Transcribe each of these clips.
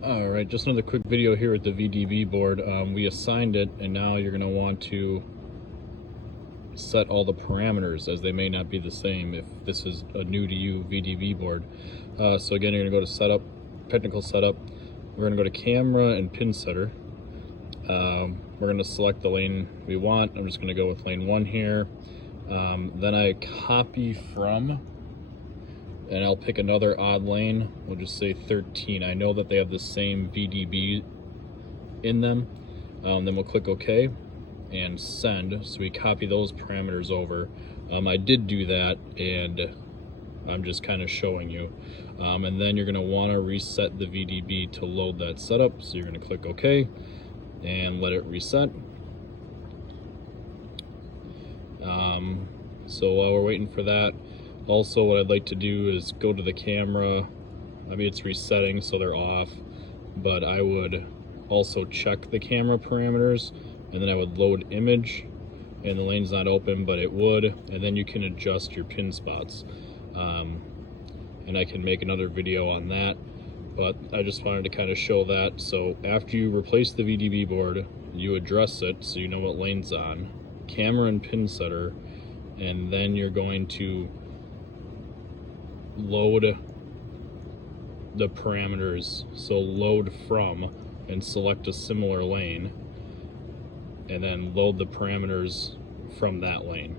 All right, just another quick video here with the VDB board. We assigned it, and now you're going to want to set all the parameters, as they may not be the same if this is a new to you VDB board. So again, you're going to go to Setup, Technical Setup. We're going to go to Camera and Pin Setter. We're going to select the lane we want. I'm just going to go with lane 1 here. Then I copy from, and I'll pick another odd lane. We'll just say 13. I know that they have the same VDB in them. Then we'll click OK and send. So we copy those parameters over. I did do that, and I'm just kind of showing you. And then you're going to want to reset the VDB to load that setup. So you're going to click OK and let it reset. So while we're waiting for that, also what I'd like to do is go to the camera. I mean, it's resetting, so they're off, but I would also check the camera parameters, and then I would load image, and the lane's not open, but it would, and then you can adjust your pin spots. And I can make another video on that, but I just wanted to kind of show that. So after you replace the VDB board, you address it so you know what lane's on, camera and pin setter, and then you're going to load the parameters. So load from and select a similar lane, and then load the parameters from that lane.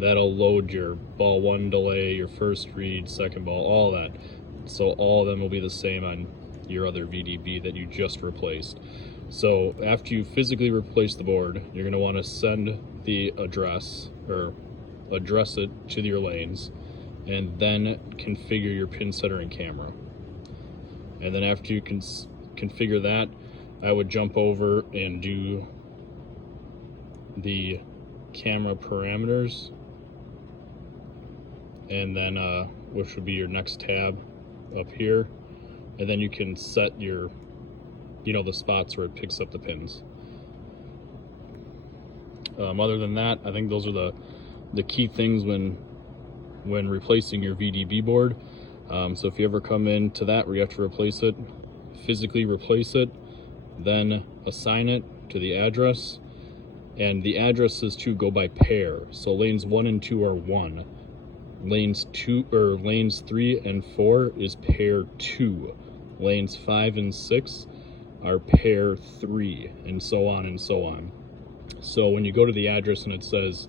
That'll load your ball 1 delay, your first read, second ball, all that. So all of them will be the same on your other VDB that you just replaced. So after you physically replace the board, you're going to want to send the address, or address it to your lanes, and then configure your pin setter and camera. And then after you can configure that, I would jump over and do the camera parameters, and then which would be your next tab up here, and then you can set your, the spots where it picks up the pins. Other than that, I think those are the key things when replacing your VDB board. So if you ever come into that where you have to replace it, physically replace it, then assign it to the address, and the addresses to go by pair. So lanes 1 and 2 are 1. Lanes 3 and 4 is pair 2. Lanes 5 and 6 are pair 3, and so on and so on. So when you go to the address and it says,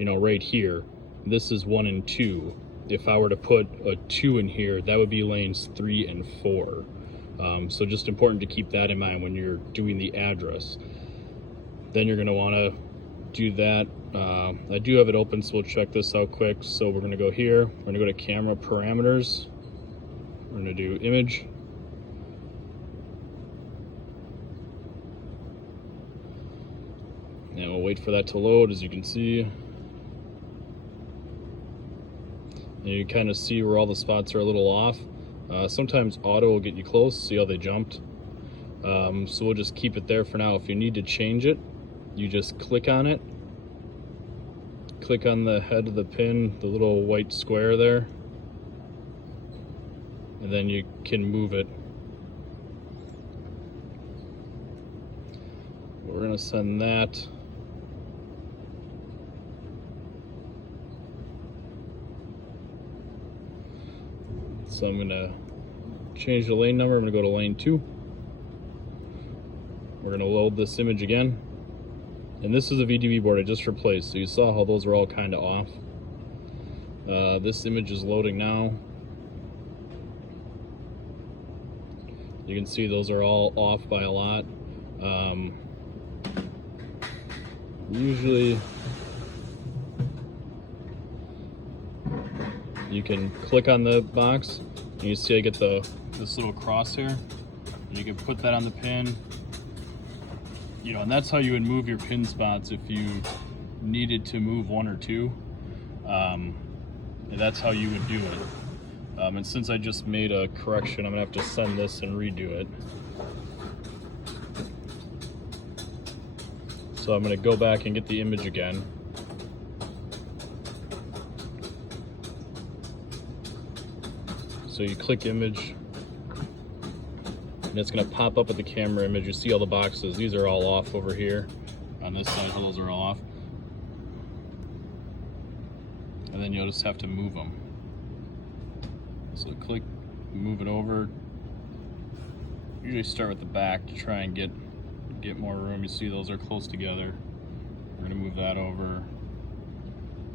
right here, this is 1 and 2. If I were to put a 2 in here, that would be lanes 3 and 4. So just important to keep that in mind when you're doing the address. Then you're going to want to do that. I do have it open, so we'll check this out quick. So we're going to go here. We're going to go to camera parameters. We're going to do image. And we'll wait for that to load, as you can see. And you kind of see where all the spots are a little off. Sometimes auto will get you close. See how they jumped? So we'll just keep it there for now. If you need to change it, you just click on it. Click on the head of the pin, the little white square there, and then you can move it. We're going to send that. So I'm going to change the lane number. I'm going to go to lane 2. We're going to load this image again. And this is a VDB board I just replaced. So you saw how those were all kind of off. This image is loading now. You can see those are all off by a lot. Usually you can click on the box and you see I get this little cross here. You can put that on the pin, and that's how you would move your pin spots if you needed to move 1 or 2. And that's how you would do it. And since I just made a correction, I'm gonna have to send this and redo it. So I'm gonna go back and get the image again. So you click image, and it's going to pop up at the camera image. You see all the boxes. These are all off over here on this side. All those are all off. And then you'll just have to move them. So click, move it over. Usually start with the back to try and get more room. You see those are close together. We're going to move that over.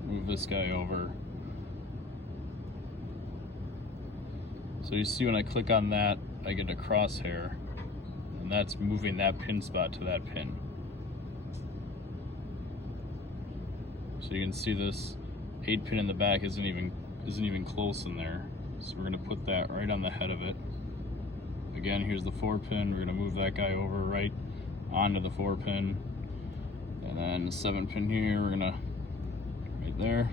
Move this guy over. So you see when I click on that, I get a crosshair, and that's moving that pin spot to that pin. So you can see this 8 pin in the back isn't even close in there. So we're going to put that right on the head of it. Again, here's the 4 pin. We're going to move that guy over right onto the 4 pin, and then the 7 pin here. We're going to right there.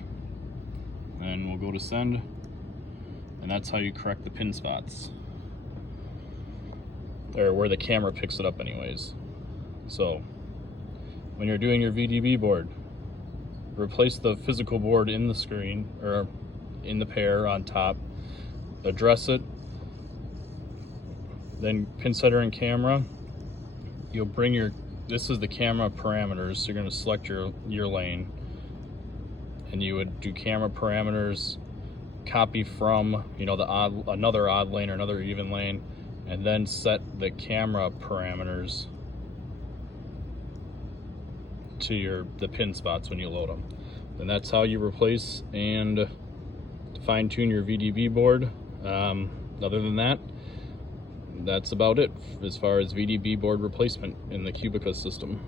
Then we'll go to send. And that's how you correct the pin spots, or where the camera picks it up anyways. So when you're doing your VDB board, replace the physical board in the screen or in the pair on top, address it, then pin setter and camera. You'll bring this is the camera parameters, so you're going to select your lane, and you would do camera parameters, copy from another odd lane or another even lane, and then set the camera parameters to the pin spots when you load them. And that's how you replace and fine-tune your VDB board. Other than that, that's about it as far as VDB board replacement in the Qubica system.